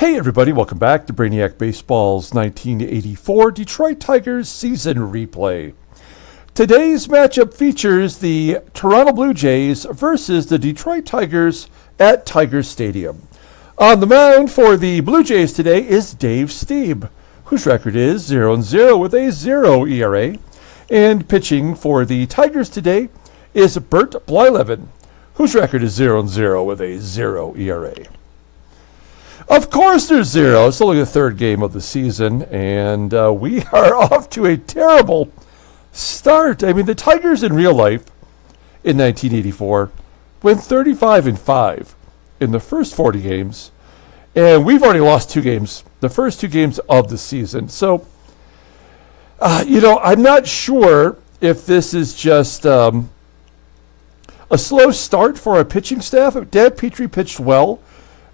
Hey everybody, welcome back to Brainiac Baseball's 1984 Detroit Tigers season replay. Today's matchup features the Toronto Blue Jays versus the Detroit Tigers at Tiger Stadium. On the mound for the Blue Jays today is Dave Stieb, whose record is 0-0 with a 0 ERA. And pitching for the Tigers today is Bert Blyleven, whose record is 0-0 with a 0 ERA. Of course there's 0. It's only the third game of the season, and we are off to a terrible start. I mean, the Tigers in real life in 1984 went 35-5 in the first 40 games, and we've already lost 2 games, the first 2 games of the season. So, I'm not sure if this is just a slow start for our pitching staff. Dan Petrie pitched well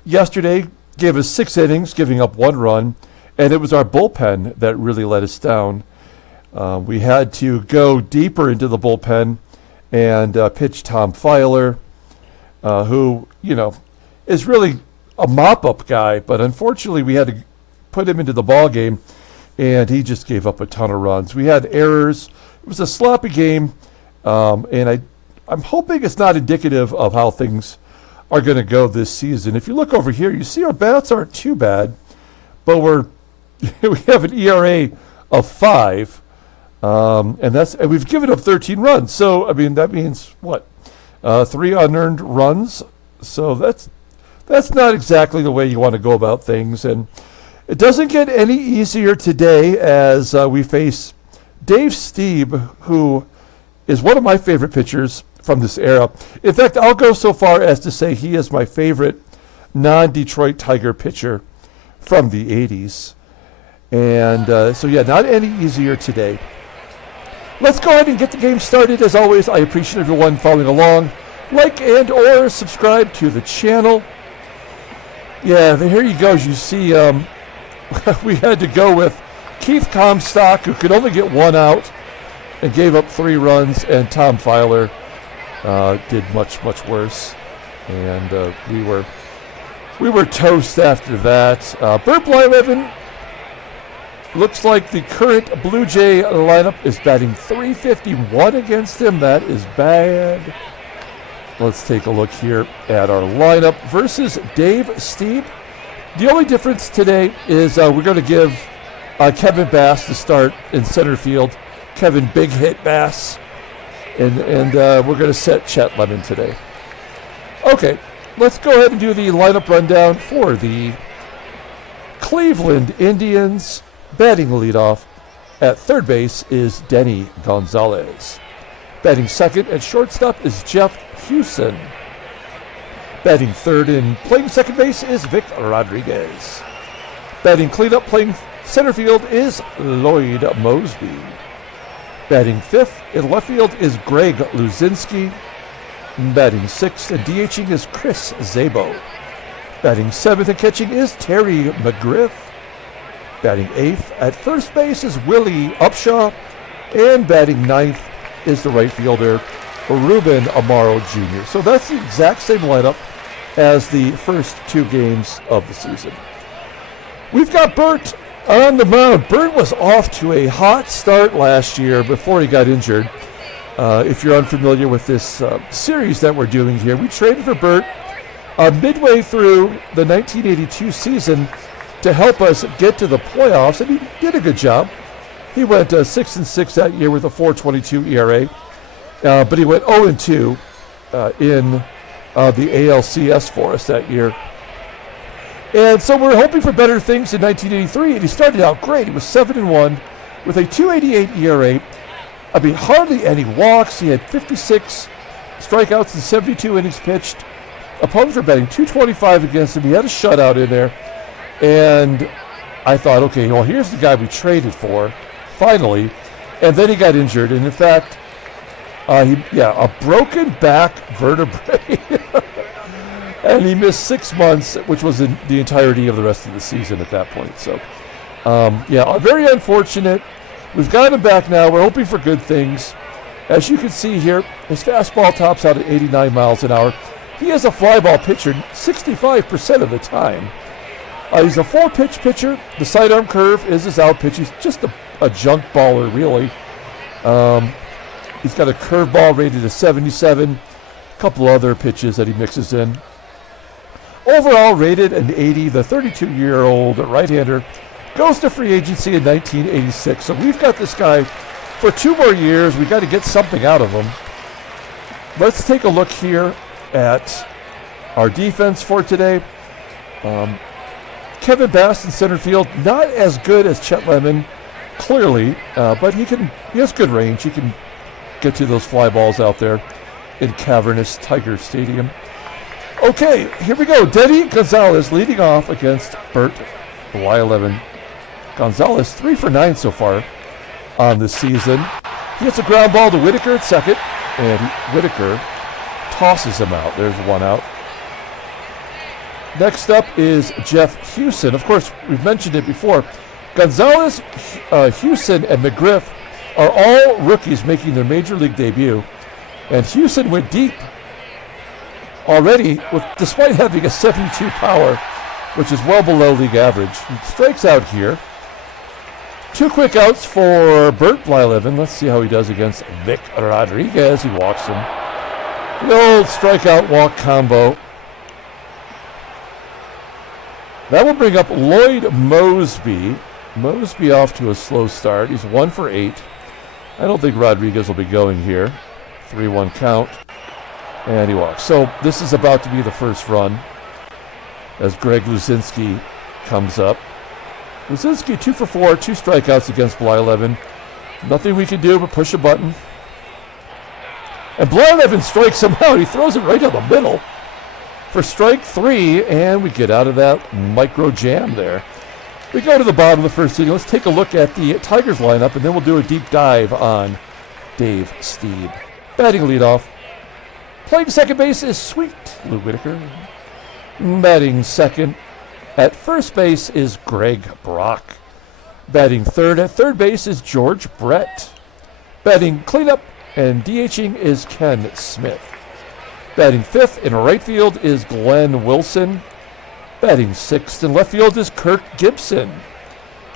yesterday, gave us 6 innings, giving up 1 run, and it was our bullpen that really let us down. We had to go deeper into the bullpen and pitch Tom Filer, who, is really a mop-up guy, but unfortunately we had to put him into the ball game, and he just gave up a ton of runs. We had errors. It was a sloppy game, and I'm hoping it's not indicative of how things are going to go this season. If you look over here, you see our bats aren't too bad, but we have an ERA of 5, and we've given up 13 runs. So I mean that means what? 3 unearned runs. So that's not exactly the way you want to go about things, and it doesn't get any easier today as we face Dave Stieb, who is one of my favorite pitchers from this era. In fact, I'll go so far as to say he is my favorite non-Detroit Tiger pitcher from the 80s. And not any easier today. Let's go ahead and get the game started. As always, I appreciate everyone following along. Like and or subscribe to the channel. Yeah, here you go. As you see, we had to go with Keith Comstock, who could only get 1 out and gave up 3 runs, and Tom Filer did much worse, and we were toast after that. Bert Blyleven looks like the current Blue Jay lineup is batting .351 against him. That is bad. Let's take a look here at our lineup versus Dave Stieb. The only difference today is we're going to give Kevin Bass to start in center field. Kevin Big Hit Bass. And we're going to set Chet Lemon today. Okay, let's go ahead and do the lineup rundown for the Cleveland Indians. Batting leadoff at third base is Denny Gonzalez. Batting second at shortstop is Jeff HUSON. Batting third and playing second base is Vic Rodriguez. Batting cleanup playing center field is Lloyd MOSEBY. Batting fifth in left field is Greg LUZINSKI. Batting sixth and DHing is Chris Szabo. Batting seventh and catching is Terry McGriff. Batting eighth at first base is Willie UPSHAW. And batting ninth is the right fielder Ruben AMARO Jr. So that's the exact same lineup as the first 2 games of the season. We've got Bert on the mound. Bert was off to a hot start last year before he got injured. If you're unfamiliar with this series that we're doing here, we traded for Bert midway through the 1982 season to help us get to the playoffs, and he did a good job. He went 6-6 that year with a 4.22 ERA, but he went 0-2 in the ALCS for us that year. And so we're hoping for better things in 1983, and he started out great. He was 7-1 with a 2.88 ERA. I mean, hardly any walks. He had 56 strikeouts and 72 innings pitched. Opponents were betting .225 against him. He had a shutout in there. And I thought, okay, well, here's the guy we traded for, finally. And then he got injured. And in fact, a broken back vertebrae. And he missed 6 months, which was the entirety of the rest of the season at that point. So, very unfortunate. We've got him back now. We're hoping for good things. As you can see here, his fastball tops out at 89 miles an hour. He is a fly ball pitcher 65% of the time. He's a full-pitch pitcher. The sidearm curve is his out pitch. He's just a junk baller, really. He's got a curveball rated at 77. A couple other pitches that he mixes in. Overall rated an 80. The 32-year-old right-hander goes to free agency in 1986. So we've got this guy for 2 more years. We've got to get something out of him. Let's take a look here at our defense for today. Kevin Bass in center field, not as good as Chet Lemon, clearly, but he has good range. He can get to those fly balls out there in cavernous Tiger Stadium. Okay, here we go. Denny Gonzalez leading off against Bert Blyleven. Gonzalez 3 for 9 so far on the season. He hits a ground ball to Whitaker at second, and Whitaker tosses him out. There's 1 out. Next up is Jeff HUSON. Of course, we've mentioned it before. Gonzalez, HUSON, and McGRIFF are all rookies making their major league debut. And HUSON went deep already, despite having a 72 power, which is well below league average. He strikes out here. 2 quick outs for Bert Blyleven. Let's see how he does against Vic Rodriguez. He walks him. The old strikeout walk combo. That will bring up Lloyd MOSEBY. MOSEBY off to a slow start. He's 1 for 8. I don't think Rodriguez will be going here. 3-1 count. And he walks. So this is about to be the first run as Greg LUZINSKI comes up. LUZINSKI 2 for 4, 2 strikeouts against Blyleven. Nothing we can do but push a button. And Blyleven strikes him out. He throws it right down the middle for strike 3, and we get out of that micro jam there. We go to the bottom of the first inning. Let's take a look at the Tigers lineup, and then we'll do a deep dive on Dave Stieb. Batting leadoff. Playing second base is Sweet Lou Whitaker. Batting second at first base is Greg Brock. Batting third at third base is George Brett. Batting cleanup and DHing is Ken Smith. Batting fifth in right field is Glenn Wilson. Batting sixth in left field is Kirk Gibson.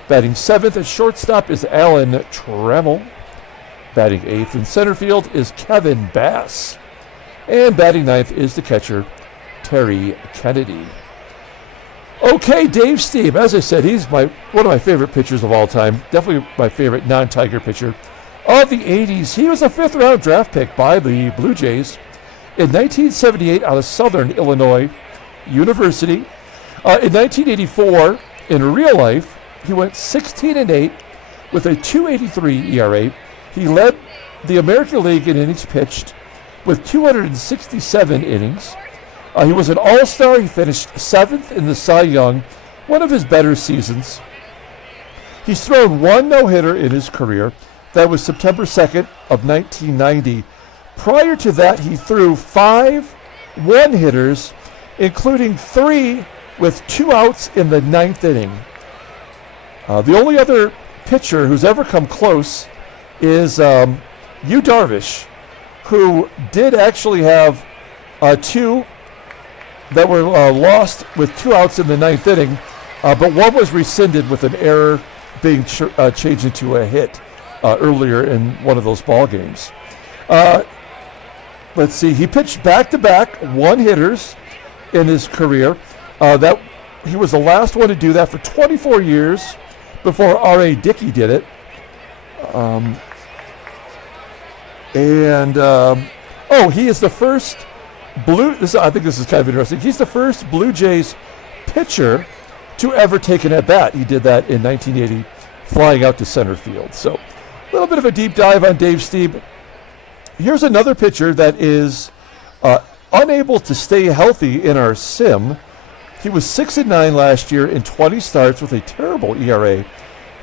Batting seventh at shortstop is Alan Trammell. Batting eighth in center field is Kevin Bass. And batting ninth is the catcher, Terry Kennedy. Okay, Dave Stieb. As I said, he's one of my favorite pitchers of all time. Definitely my favorite non-Tiger pitcher of the 80s. He was a 5th-round draft pick by the Blue Jays in 1978 out of Southern Illinois University. In 1984, in real life, he went 16-8 with a 2.83 ERA. He led the American League in innings pitched with 267 innings. He was an all-star. He finished 7th in the Cy Young, one of his better seasons. He's thrown 1 no-hitter in his career. That was September 2nd of 1990. Prior to that, he threw 5 one-hitters, including 3 with 2 outs in the 9th inning. The only other pitcher who's ever come close is Yu Darvish, who did actually have 2 that were lost with 2 outs in the 9th inning, but one was rescinded with an error being changed into a hit earlier in one of those ball games. Let's see, he pitched back-to-back one-hitters in his career. That he was the last one to do that for 24 years before R.A. Dickey did it. He is the first I think this is kind of interesting. He's the first Blue Jays pitcher to ever take an at-bat. He did that in 1980, flying out to center field. So a little bit of a deep dive on Dave Stieb. Here's another pitcher that is unable to stay healthy in our sim. He was 6-9 last year in 20 starts with a terrible ERA,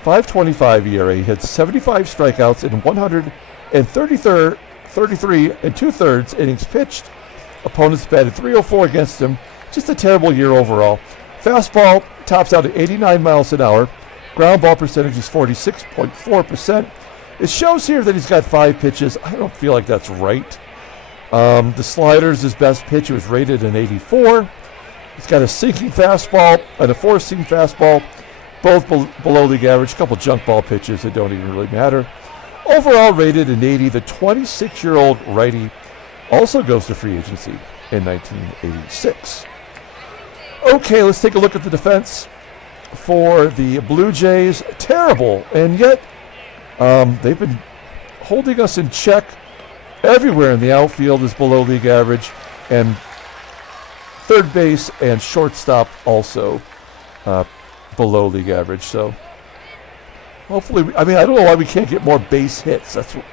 5.25 ERA. He had 75 strikeouts in 133 and 2/3 innings pitched. Opponents batted .304 against him. Just a terrible year overall. Fastball tops out at 89 miles an hour. Ground ball percentage is 46.4%. It shows here that he's got 5 pitches. I don't feel like that's right. The slider is his best pitch. It was rated an 84. He's got a sinking fastball and a four-seam fastball, both below league average. A couple junk ball pitches that don't even really matter. Overall rated an 80, the 26-year-old righty also goes to free agency in 1986. Okay, let's take a look at the defense for the Blue Jays. Terrible, and yet they've been holding us in check. Everywhere in the outfield is below league average, and third base and shortstop also below league average. So hopefully, I don't know why we can't get more base hits. That's what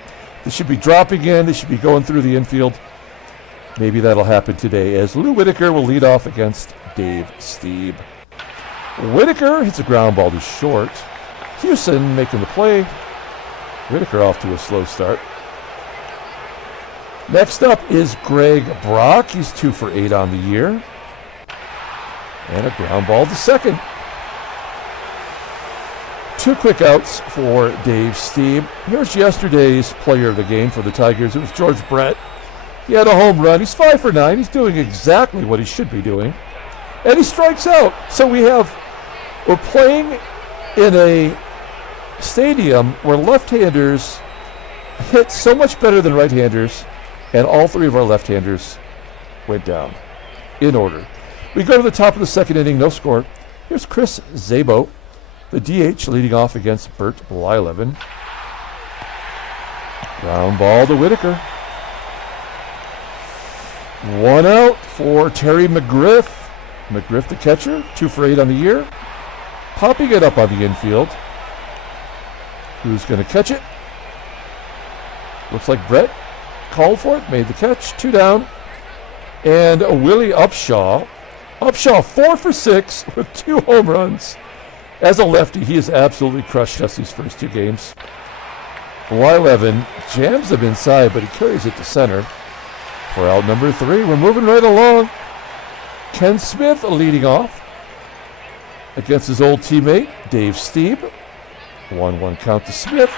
they should be dropping in. They should be going through the infield. Maybe that'll happen today, as Lou Whitaker will lead off against Dave Stieb. Whitaker hits a ground ball to short. HUSON making the play. Whitaker off to a slow start. Next up is Greg Brock. He's 2 for 8 on the year. And a ground ball to second. 2 quick outs for Dave Stieb. Here's yesterday's player of the game for the Tigers. It was George Brett. He had a home run. He's 5 for 9. He's doing exactly what he should be doing. And he strikes out. So we're playing in a stadium where left-handers hit so much better than right-handers, and all 3 of our left-handers went down in order. We go to the top of the second inning, no score. Here's Chris Szabo, the DH, leading off against Bert Blyleven. Ground ball to Whitaker. 1 out for Terry McGriff. McGriff, the catcher, 2 for 8 on the year. Popping it up on the infield. Who's going to catch it? Looks like Brett called for it, made the catch, 2 down. And Willie UPSHAW. UPSHAW 4 for 6 with 2 home runs. As a lefty, he has absolutely crushed us these first 2 games. Blyleven jams him inside, but he carries it to center for out number 3. We're moving right along. Ken Smith leading off against his old teammate, Dave Stieb. 1-1 count to Smith.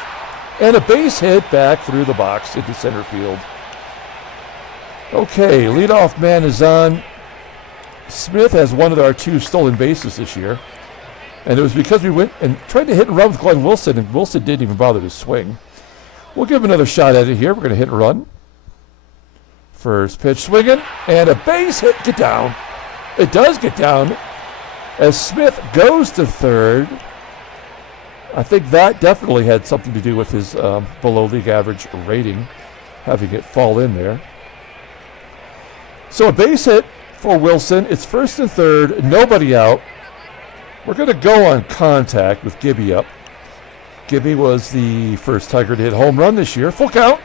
And a base hit back through the box into center field. Okay, leadoff man is on. Smith has one of our 2 stolen bases this year. And it was because we went and tried to hit and run with Glenn Wilson, and Wilson didn't even bother to swing. We'll give him another shot at it here. We're going to hit and run. First pitch swinging, and a base hit. Get down. It does get down as Smith goes to third. I think that definitely had something to do with his below league average rating, having it fall in there. So a base hit for Wilson. It's first and third, nobody out. We're going to go on contact with Gibby up. Gibby was the first Tiger to hit home run this year. Full count.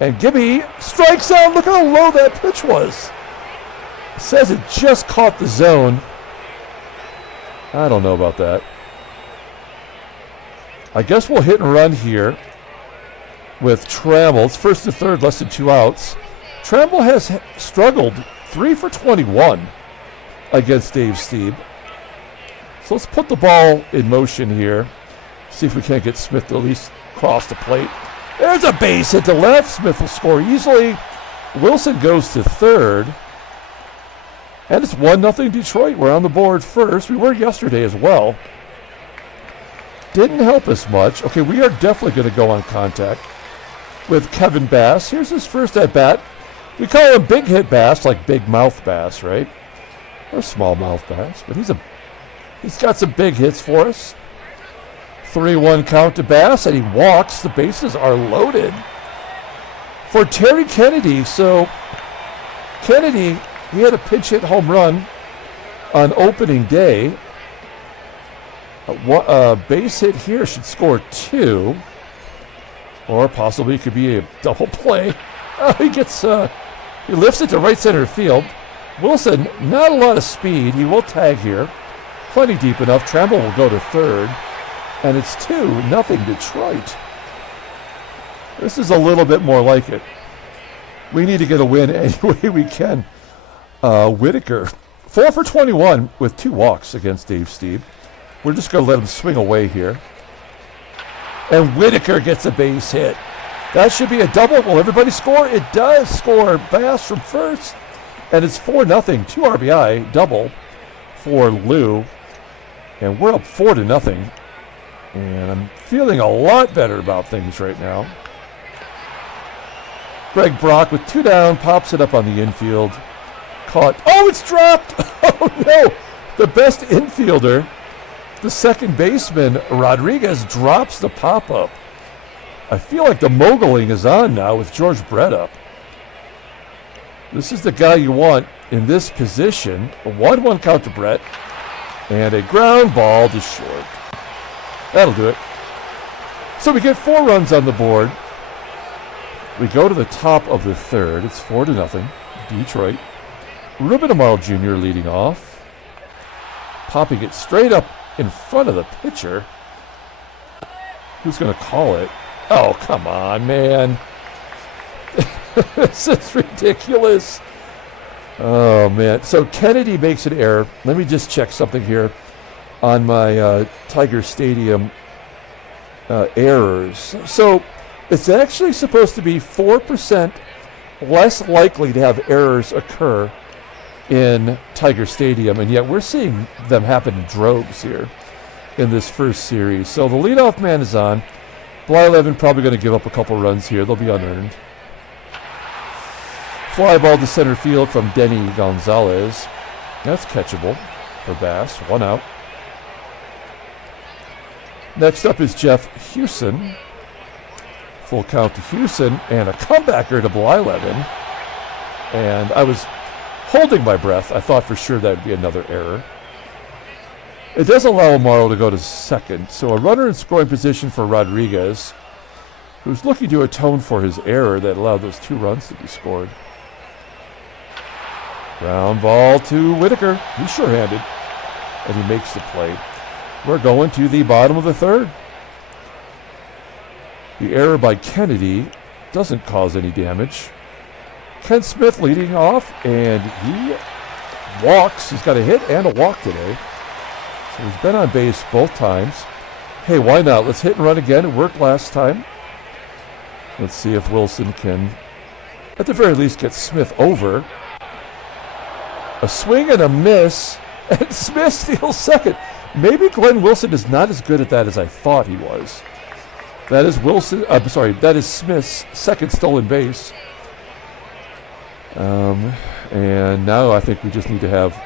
And Gibby strikes out. Look how low that pitch was. It says it just caught the zone. I don't know about that. I guess we'll hit and run here with Trammell. It's first and third, less than 2 outs. Trammell has struggled 3 for 21 against Dave Stieb. So let's put the ball in motion here. See if we can't get Smith to at least cross the plate. There's a base hit to left. Smith will score easily. Wilson goes to third. And it's 1-0 Detroit. We're on the board first. We were yesterday as well. Didn't help us much. Okay, we are definitely going to go on contact with Kevin Bass. Here's his first at bat. We call him Big Hit Bass, like Big Mouth Bass, right? Or Small Mouth Bass, but he's got some big hits for us. 3-1 count to Bass, and he walks. The bases are loaded for Terry Kennedy. So Kennedy, he had a pinch hit home run on opening day. A base hit here should score 2, or possibly it could be a double play. He lifts it to right center field. Wilson, not a lot of speed. He will tag here. Plenty deep enough. Trammell will go to third. And it's 2-0 Detroit. This is a little bit more like it. We need to get a win any way we can. Whitaker, 4 for 21 with 2 walks against Dave Stieb. We're just going to let him swing away here. And Whitaker gets a base hit. That should be a double. Will everybody score? It does score. Bass from first. And it's 4-0, 2 RBI, double for Lou. And we're up 4-0. And I'm feeling a lot better about things right now. Greg Brock with 2 down, pops it up on the infield. Caught. Oh, it's dropped! Oh, no! The best infielder, the second baseman, Rodriguez, drops the pop-up. I feel like the moguling is on now with George Brett up. This is the guy you want in this position. A 1-1 count to Brett. And a ground ball to short. That'll do it. So we get 4 runs on the board. We go to the top of the third. It's 4-0. Detroit. Ruben AMARO Jr. leading off. Popping it straight up in front of the pitcher. Who's going to call it? Oh, come on, man. This is ridiculous. Oh, man. So Kennedy makes an error. Let me just check something here on my Tiger Stadium errors. So it's actually supposed to be 4% less likely to have errors occur in Tiger Stadium, and yet we're seeing them happen in droves here in this first series. So the leadoff man is on. Blyleven probably going to give up a couple runs here. They'll be unearned. Fly ball to center field from Denny Gonzalez. That's catchable for Bass. 1 out. Next up is Jeff HUSON. Full count to HUSON and a comebacker to Blyleven. And I was holding my breath. I thought for sure that would be another error. It does allow AMARO to go to second. So a runner in scoring position for Rodriguez, who's looking to atone for his error that allowed those 2 runs to be scored. Ground ball to WHITAKER. He's sure-handed. And he makes the play. We're going to the bottom of the third. The error by Kennedy doesn't cause any damage. Ken Smith leading off, and he walks. He's got a hit and a walk today. So he's been on base both times. Hey, why not? Let's hit and run again. It worked last time. Let's see if Wilson can, at the very least, get Smith over. A swing and a miss, and Smith steals second. Maybe Glenn Wilson is not as good at that as I thought he was. That is that is Smith's second stolen base. And now I think we just need to have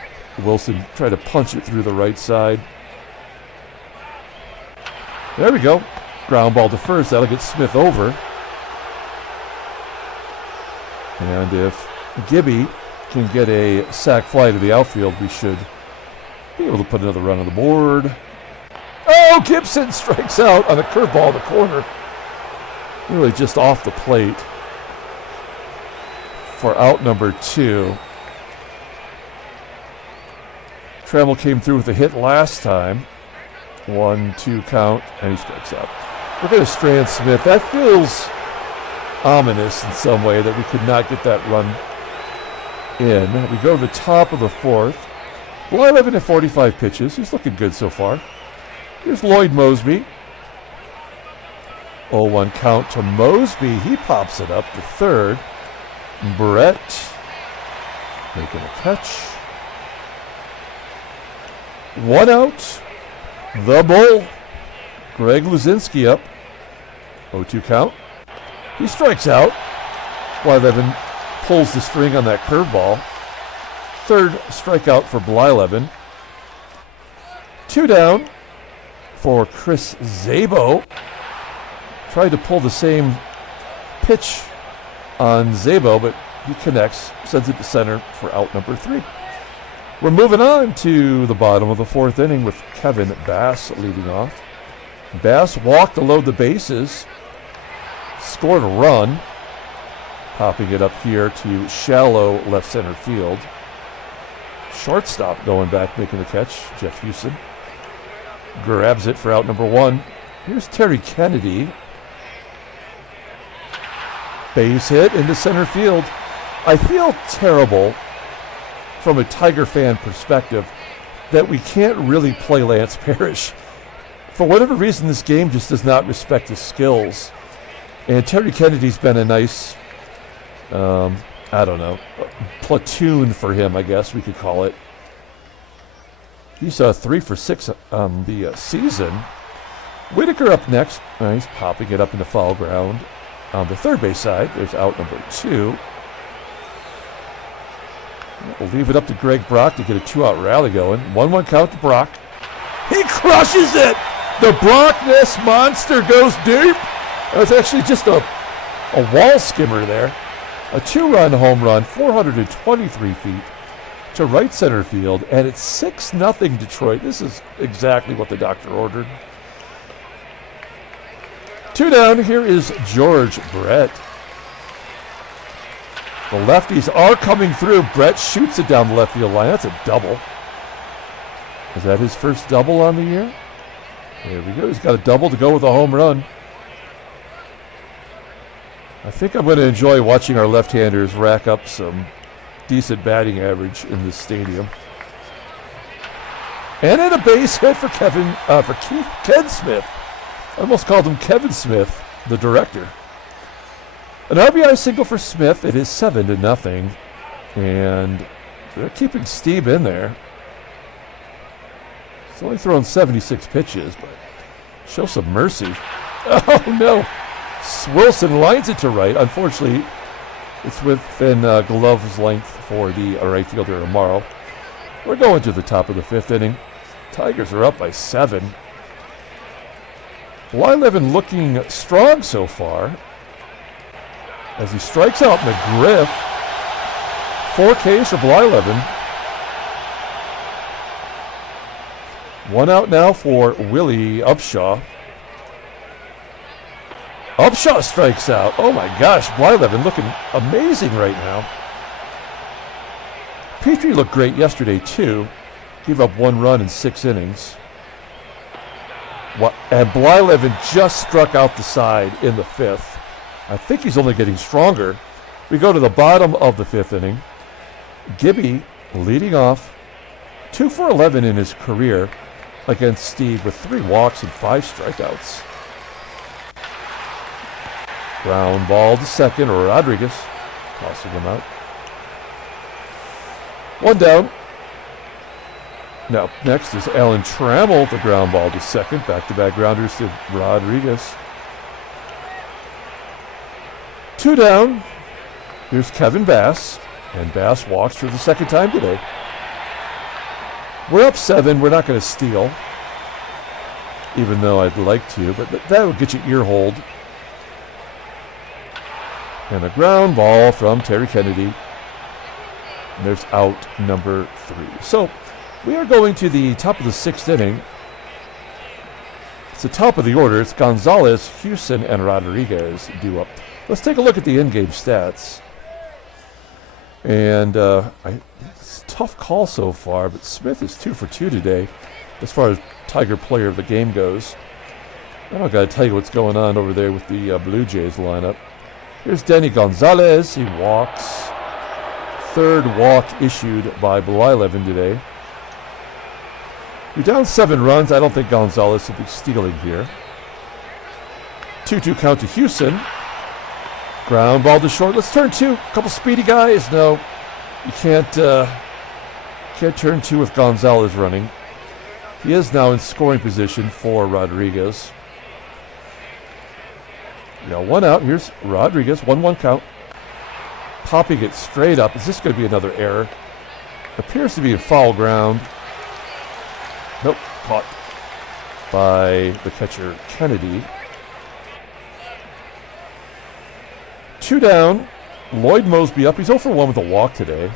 Wilson try to punch it through the right side. There we go. Ground ball to first. That'll get Smith over. And if Gibby can get a sac fly to the outfield, we should be able to put another run on the board. Oh, Gibson strikes out on a curveball in the corner. Really just off the plate for out number 2. Trammell came through with a hit last time. 1-2 count, and he strikes out. We're going to strand Smith. That feels ominous in some way that we could not get that run in. We go to the top of the fourth. Blyleven at 45 pitches. He's looking good so far. Here's Lloyd Moseby. 0-1 count to Moseby. He pops it up to third. Brett making a catch. 1 out. The Bull. Greg LUZINSKI up. 0-2 count. He strikes out. Blyleven pulls the string on that curveball. Third strikeout for Blyleven. 2 down for Chris Szabo. Tried to pull the same pitch on Szabo, but he connects, sends it to center for out number 3. We're moving on to the bottom of the 4th inning with Kevin Bass leading off. Bass walked to load the bases, scored a run, popping it up here to shallow left center field. Shortstop going back, making the catch, Jeff HUSON. Grabs it for out number 1. Here's Terry Kennedy. Base hit into center field. I feel terrible from a Tiger fan perspective that we can't really play Lance Parrish. For whatever reason, this game just does not respect his skills. And Terry Kennedy's been a nice, platoon for him, I guess we could call it. He's 3 for 6 on the season. Whitaker up next. He's popping it up into foul ground on the third base side. There's out number 2. We'll leave it up to Greg Brock to get a 2-out rally going. 1-1 count to Brock. He crushes it! The Brockness monster goes deep. That was actually just a wall skimmer there. A 2-run home run, 423 feet to right center field, and it's 6-0 Detroit. This is exactly what the doctor ordered. 2 down. Here is George Brett. The lefties are coming through. Brett shoots it down the left field line. That's a double. Is that his first double on the year? There we go. He's got a double to go with a home run. I think I'm going to enjoy watching our left-handers rack up some decent batting average in this stadium. And in a base hit for Ken Smith. I almost called him Kevin Smith, the director. An RBI single for Smith. It is 7-0. And they're keeping Stieb in there. He's only thrown 76 pitches, but show some mercy. Oh, no. Wilson lines it to right. Unfortunately, it's within glove's length for the right fielder, AMARO. We're going to the top of the 5th inning. Tigers are up by 7. Blyleven looking strong so far as he strikes out McGriff. 4 Ks for Blyleven. 1 out now for Willie UPSHAW. UPSHAW strikes out. Oh my gosh, Blyleven looking amazing right now. Petrie looked great yesterday too. Gave up 1 run in 6 innings. And Blyleven just struck out the side in the 5th. I think he's only getting stronger. We go to the bottom of the 5th inning. Gibby leading off. 2 for 11 in his career against Stieb with 3 walks and 5 strikeouts. Ground ball to second, Rodriguez tossing him out. 1 down. Now, next is Alan Trammell, the ground ball to second. Back-to-back grounders to Rodriguez. 2 down. Here's Kevin Bass, and Bass walks for the 2nd time today. We're up 7. We're not going to steal, even though I'd like to, but that would get you ear-holed. And a ground ball from Terry Kennedy. And there's out number 3. So we are going to the top of the 6th inning. It's the top of the order. It's Gonzalez, HUSON, and Rodriguez due up. Let's take a look at the in-game stats. And it's a tough call so far, but Smith is 2 for 2 today as far as Tiger player of the game goes. I don't got to tell you what's going on over there with the Blue Jays lineup. Here's Denny Gonzalez. He walks. 3rd walk issued by Blyleven today. We're down 7 runs. I don't think Gonzalez will be stealing here. 2-2 count to HUSON. Ground ball to short. Let's turn 2. A couple speedy guys. No, you can't turn 2 with Gonzalez running. He is now in scoring position for Rodriguez. Now 1 out. Here's Rodriguez. 1-1 count. Popping it straight up. Is this going to be another error? Appears to be a foul ground. Nope. Caught by the catcher Kennedy. 2 down. Lloyd Moseby up. He's 0 for 1 with a walk today.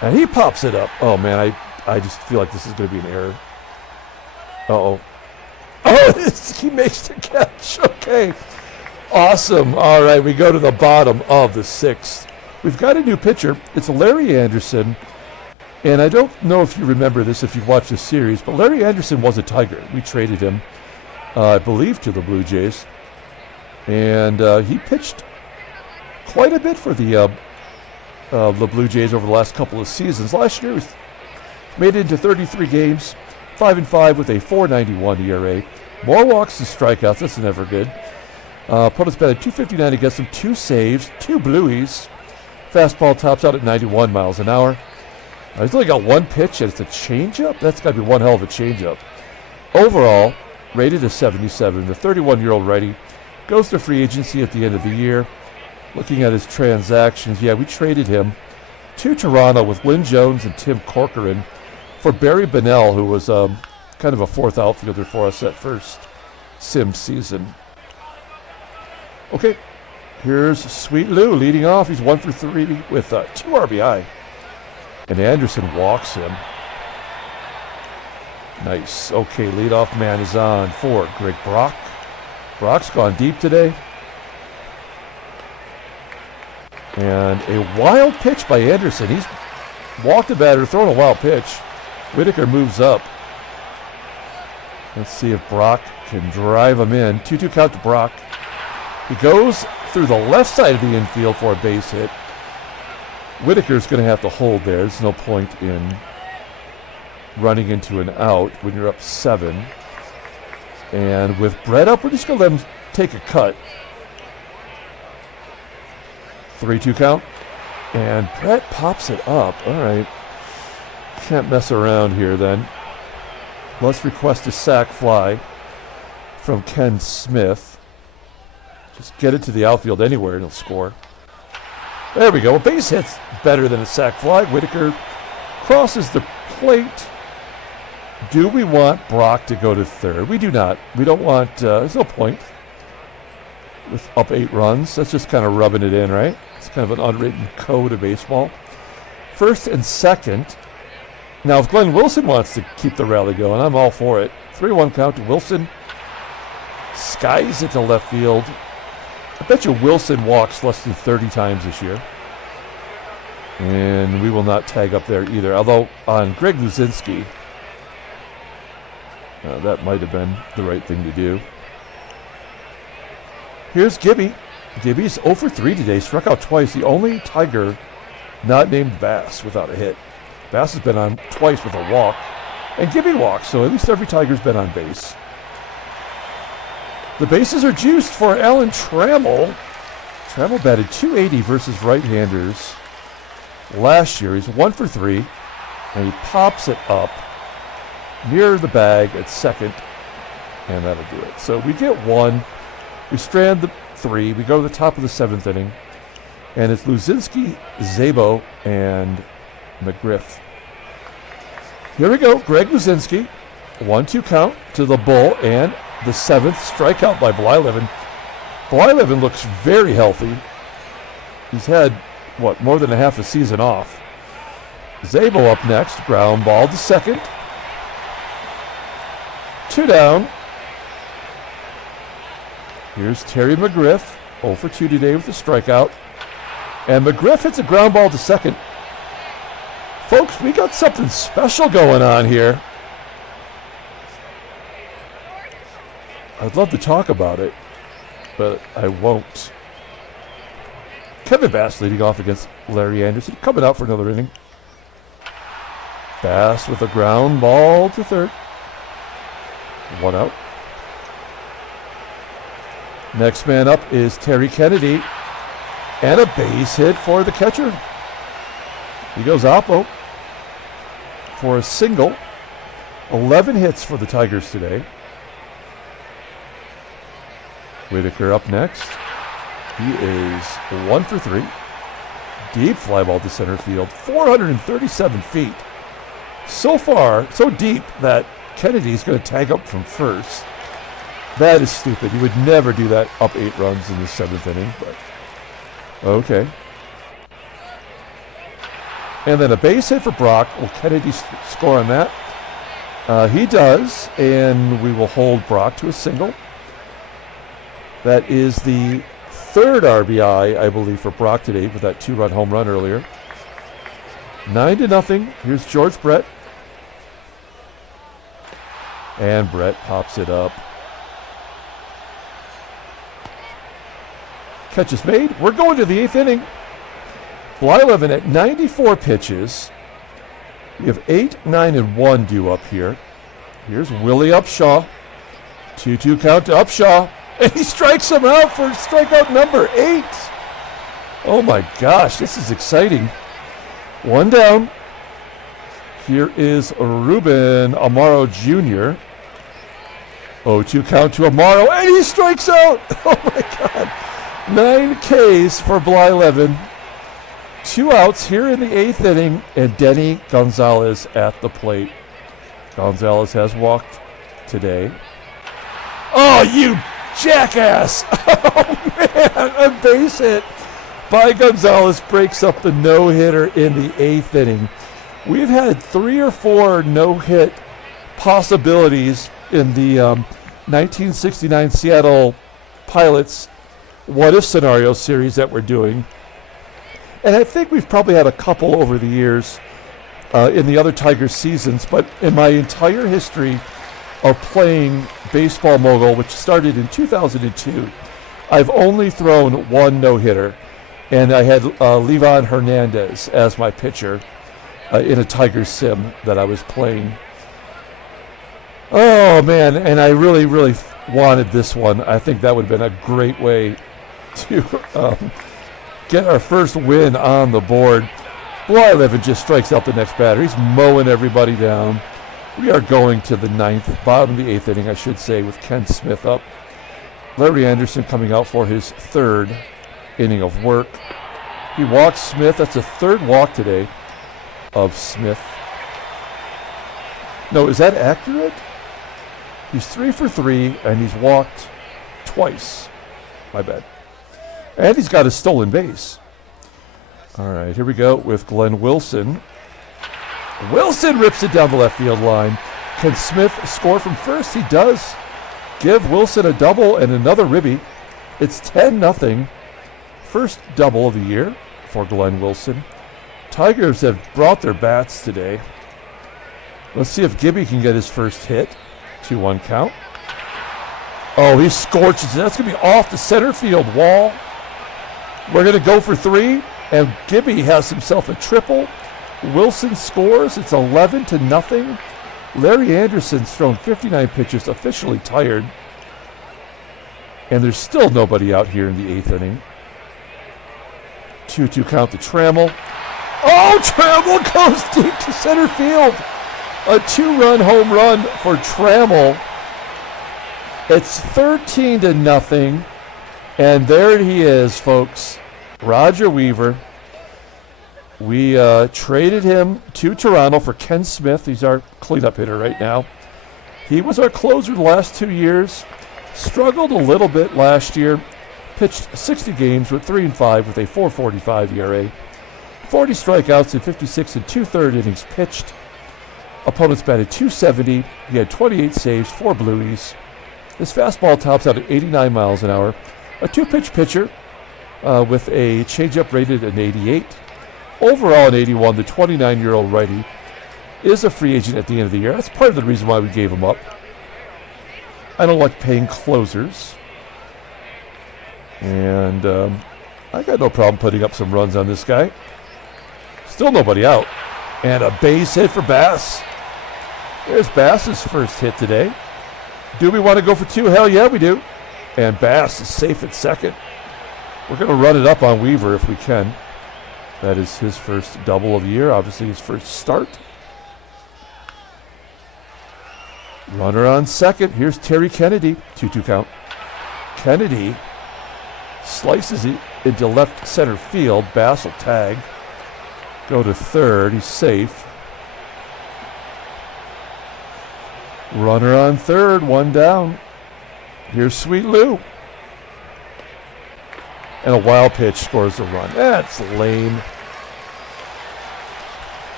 And he pops it up. Oh, man, I just feel like this is going to be an error. Uh-oh. Oh, he makes the catch. Okay. Awesome. All right, we go to the bottom of the 6th. We've got a new pitcher. It's Larry Anderson. And I don't know if you remember this, if you've watched the series, but Larry Anderson was a Tiger. We traded him, I believe, to the Blue Jays. And he pitched quite a bit for the Blue Jays over the last couple of seasons. Last year, he made it into 33 games, 5-5 with a 4.91 ERA. More walks than strikeouts. That's never good. Opponents batted .259 against him, 2 saves, 2 blueies, Fastball tops out at 91 miles an hour. He's only got one pitch, and it's a changeup? That's got to be one hell of a changeup. Overall, rated a 77. The 31-year-old righty goes to free agency at the end of the year. Looking at his transactions, we traded him to Toronto with Lynn Jones and Tim Corcoran for Barry Bonnell, who was kind of a fourth outfielder for us that first sim season. Okay, here's Sweet Lou leading off. He's 1 for 3 with 2 RBI. And Anderson walks him. Nice. Okay, leadoff man is on for Greg Brock. Brock's gone deep today. And a wild pitch by Anderson. He's walked the batter, thrown a wild pitch. Whitaker moves up. Let's see if Brock can drive him in. 2-2 count to Brock. He goes through the left side of the infield for a base hit. Whitaker's going to have to hold there. There's no point in running into an out when you're up 7. And with Brett up, we're just going to let him take a cut. 3-2 count. And Brett pops it up. All right. Can't mess around here then. Let's request a sac fly from Ken Smith. Just get it to the outfield anywhere and he'll score. There we go. A base hit's better than a sac fly. Whitaker crosses the plate. Do we want Brock to go to third? We do not. We don't want, there's no point with up 8 runs. That's just kind of rubbing it in, right? It's kind of an unwritten code of baseball. First and second. Now, if Glenn Wilson wants to keep the rally going, I'm all for it. 3-1 count to Wilson. Skies it to left field. I bet you Wilson walks less than 30 times this year. And we will not tag up there either. Although on Greg LUZINSKI, that might have been the right thing to do. Here's Gibby. Gibby's 0 for 3 today. Struck out twice. The only Tiger not named Bass without a hit. Bass has been on twice with a walk. And Gibby walks, so at least every Tiger's been on base. The bases are juiced for Alan Trammell. Trammell batted .280 versus right-handers last year. He's 1 for 3, and he pops it up near the bag at second, and that'll do it. So we get 1. We strand the 3. We go to the top of the 7th inning, and it's LUZINSKI, SABO, and McGRIFF. Here we go. Greg LUZINSKI, 1-2 count to the bull, and the 7th strikeout by Blyleven. Blyleven looks very healthy. He's had, more than a half a season off. SABO up next. Ground ball to second. 2 down. Here's Terry McGriff, 0 for 2 today with a strikeout. And McGriff hits a ground ball to second. Folks, we got something special going on here. I'd love to talk about it, but I won't. Kevin Bass leading off against Larry Anderson, coming out for another inning. Bass with a ground ball to third. 1 out. Next man up is Terry Kennedy, and a base hit for the catcher. He goes oppo for a single. 11 hits for the Tigers today. Whitaker up next. He is 1 for 3. Deep fly ball to center field. 437 feet. So far, so deep that Kennedy's going to tag up from first. That is stupid. You would never do that up 8 runs in the 7th inning, but okay. And then a base hit for Brock. Will Kennedy score on that? He does, and we will hold Brock to a single. That is the 3rd RBI, I believe, for Brock today with that 2-run home run earlier. 9-0. Here's George Brett. And Brett pops it up. Catch is made. We're going to the 8th inning. Blyleven at 94 pitches. We have 8, 9, and 1 due up here. Here's Willie UPSHAW. 2-2 count to UPSHAW. And he strikes him out for strikeout number 8. Oh my gosh, this is exciting. One down. Here is Ruben AMARO Jr. 0-2 count to AMARO, and he strikes out. Oh my God. 9 Ks for Blyleven. 2 outs here in the 8th inning, and Denny Gonzalez at the plate. Gonzalez has walked today. Oh, you jackass! Oh man, a base hit by Gonzalez breaks up the no-hitter in the 8th inning. We've had 3 or 4 no-hit possibilities in the 1969 Seattle Pilots what-if scenario series that we're doing. And I think we've probably had a couple over the years in the other Tigers seasons, but in my entire history of playing Baseball Mogul, which started in 2002, I've only thrown 1 no-hitter, and I had Livan Hernandez as my pitcher in a Tigers sim that I was playing. Oh man, and I really, really wanted this one. I think that would have been a great way to get our first win on the board. Blyleven just strikes out the next batter. He's mowing everybody down. We are going to the 9th, bottom of the 8th inning, I should say, with Ken Smith up. Larry Anderson coming out for his 3rd inning of work. He walks Smith. That's the 3rd walk today of Smith. No, is that accurate? He's 3 for 3, and he's walked twice. My bad. And he's got a stolen base. All right, here we go with Glenn Wilson. Wilson rips it down the left field line. Can Smith score from first? He does. Give Wilson a double and another ribby. It's 10-0. First double of the year for Glenn Wilson. Tigers have brought their bats today. Let's see if Gibby can get his first hit. 2-1 count. Oh, he scorches it. That's going to be off the center field wall. We're going to go for 3, and Gibby has himself a triple. Wilson scores. It's 11-0. Larry Anderson's thrown 59 pitches, officially tired. And there's still nobody out here in the 8th inning. 2-2 count to Trammell. Oh, Trammell goes deep to center field. A 2-run home run for Trammell. It's 13-0. And there he is, folks. Roger Weaver. We traded him to Toronto for Ken Smith. He's our cleanup hitter right now. He was our closer the last 2 years. Struggled a little bit last year. Pitched 60 games with 3-5 with a 4.45 ERA. 40 strikeouts in 56 and 2/3 innings pitched. Opponents batted .270. He had 28 saves, 4 blueies. His fastball tops out at 89 miles an hour. A 2-pitch pitcher with a changeup rated at 88. Overall at 81, the 29-year-old righty is a free agent at the end of the year. That's part of the reason why we gave him up. I don't like paying closers. And I got no problem putting up some runs on this guy. Still nobody out. And a base hit for Bass. There's Bass's first hit today. Do we want to go for 2? Hell yeah, we do. And Bass is safe at second. We're going to run it up on Weaver if we can. That is his first double of the year, obviously his first start. Runner on second. Here's Terry Kennedy. 2-2 count. Kennedy slices it into left center field. Bass will tag. Go to third. He's safe. Runner on third. 1 down. Here's Sweet Lou. And a wild pitch scores the run. That's lame.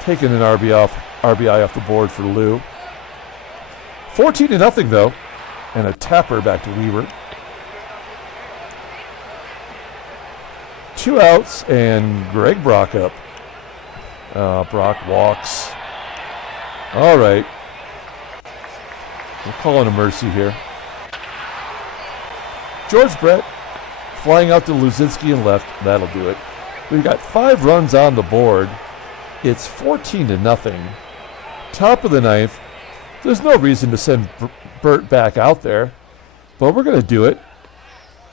Taking an RBI off the board for Lou. 14-0 though. And a tapper back to Weaver. 2 outs and Greg Brock up. Brock walks. All right. We're calling a mercy here. George Brett flying out to LUZINSKI and left. That'll do it. We've got 5 runs on the board. It's 14-0. Top of the 9th. There's no reason to send Bert back out there, but we're going to do it.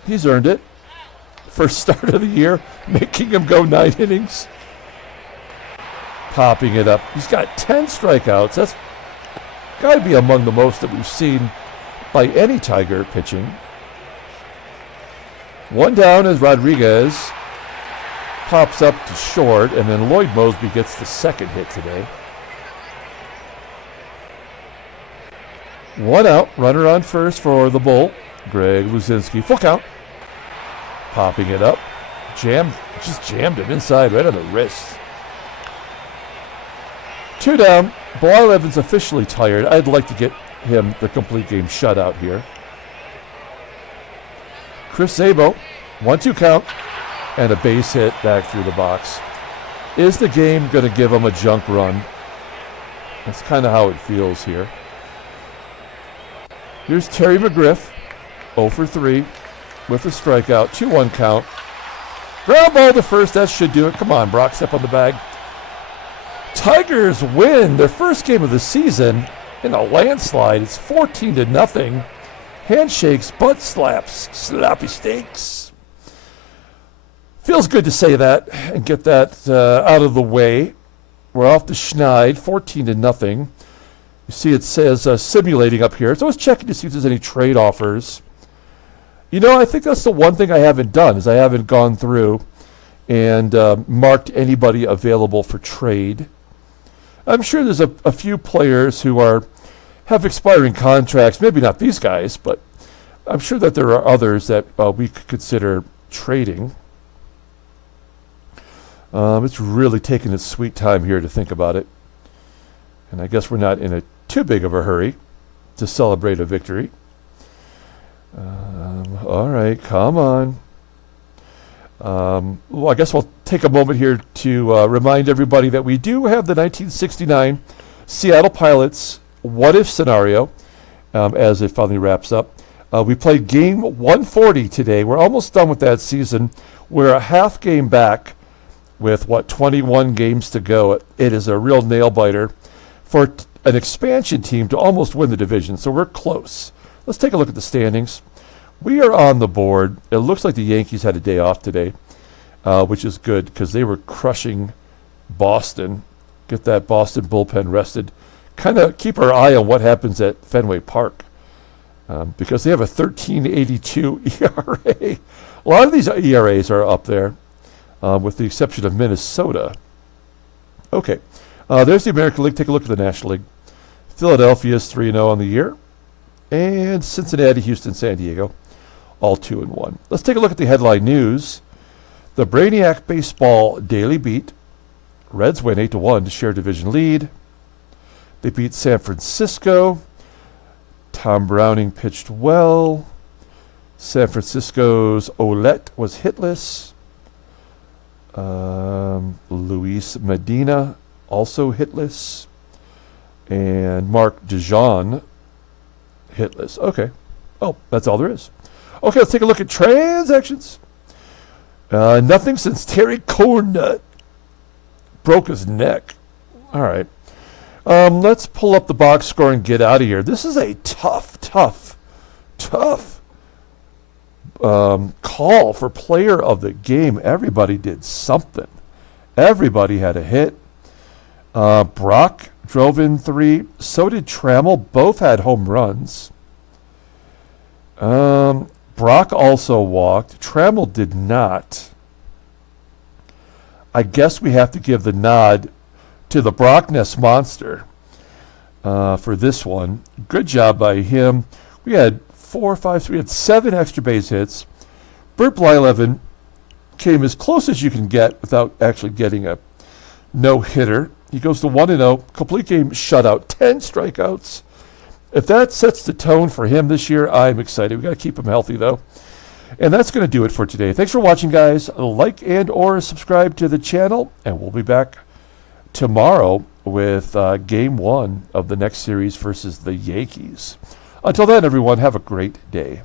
He's earned it. first start of the year, making him go 9 innings. Popping it up. He's got 10 strikeouts. That's got to be among the most that we've seen by any Tiger pitching. 1 down as Rodriguez pops up to short, and then Lloyd Moseby gets the second hit today. 1 out, runner on first for the Bull. Greg Luzinski, full count. Popping it up. Just jammed it inside, right on the wrist. 2 down. Blyleven's officially tired. I'd like to get him the complete game shutout here. Chris SABO, 1-2 count, and a base hit back through the box. Is the game going to give him a junk run? That's kind of how it feels here. Here's Terry McGriff, 0 for 3 with a strikeout, 2-1 count. Ground ball to first, that should do it. Come on, Brock, step on the bag. Tigers win their first game of the season in a landslide. It's 14-0. Handshakes, butt slaps, sloppy steaks. Feels good to say that and get that out of the way. We're off to Schneid, 14-0. You see it says simulating up here. So I was checking to see if there's any trade offers. You know, I think that's the one thing I haven't done is I haven't gone through and marked anybody available for trade. I'm sure there's a few players who have expiring contracts. Maybe not these guys, but I'm sure that there are others that we could consider trading. It's really taking its sweet time here to think about it. And I guess we're not in too big of a hurry to celebrate a victory. All right, come on. Well, I guess we'll take a moment here to remind everybody that we do have the 1969 Seattle Pilots what-if scenario as it finally wraps up. We played game 140 today. We're almost done with that season. We're a half game back with, 21 games to go. It is a real nail-biter for an expansion team to almost win the division, so we're close. Let's take a look at the standings. We are on the board. It looks like the Yankees had a day off today, which is good because they were crushing Boston. Get that Boston bullpen rested. Kind of keep our eye on what happens at Fenway Park because they have a 13.82 ERA. A lot of these ERAs are up there, with the exception of Minnesota. Okay, there's the American League. Take a look at the National League. Philadelphia's 3-0 on the year. And Cincinnati, Houston, San Diego, all 2-1. Let's take a look at the headline news. The Brainiac Baseball Daily Beat. Reds win 8-1 to share division lead. They beat San Francisco. Tom Browning pitched well. San Francisco's Ouellette was hitless. Luis Medina also hitless. And Mark DeJean hitless. Okay. Oh, that's all there is. Okay, let's take a look at transactions. Nothing since Terry Cornut broke his neck. All right. Let's pull up the box score and get out of here. This is a tough call for player of the game. Everybody did something. Everybody had a hit. Brock drove in 3. So did Trammell. Both had home runs. Brock also walked. Trammell did not. I guess we have to give the nod to the Brockness Monster for this one. Good job by him. We had 7 extra base hits. Bert Blyleven came as close as you can get without actually getting a no-hitter. He goes to 1-0, complete game shutout, 10 strikeouts. If that sets the tone for him this year, I'm excited. We've got to keep him healthy, though. And that's going to do it for today. Thanks for watching, guys. Like and or subscribe to the channel, and we'll be back tomorrow with Game 1 of the next series versus the Yankees. Until then, everyone, have a great day.